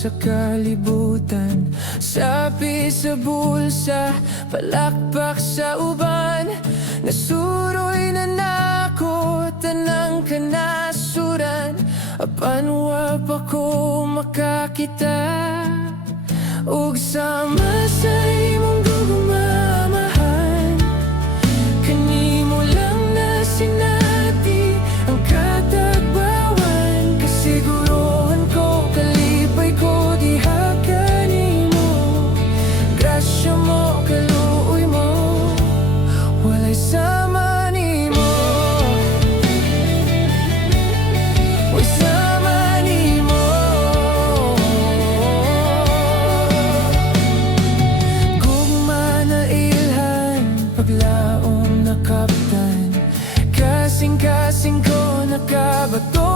sa kalibutan. Sapi sa bulsa, palakpak sa uban. Nasuroy na nakutan ng kanasuran. Apan wa pa ko makakita ug sama sa imong gugmamahan. Kanimo lang na sinati ang katagbawan. Kasiguruhan ko, kalipay ko diha kanimo. Grasya mo, kaluoy mo, walay sama nimo. Way sama nimo. Gugma na ilhan, paglaom na kaptan. Kasing-kasing ko nakabato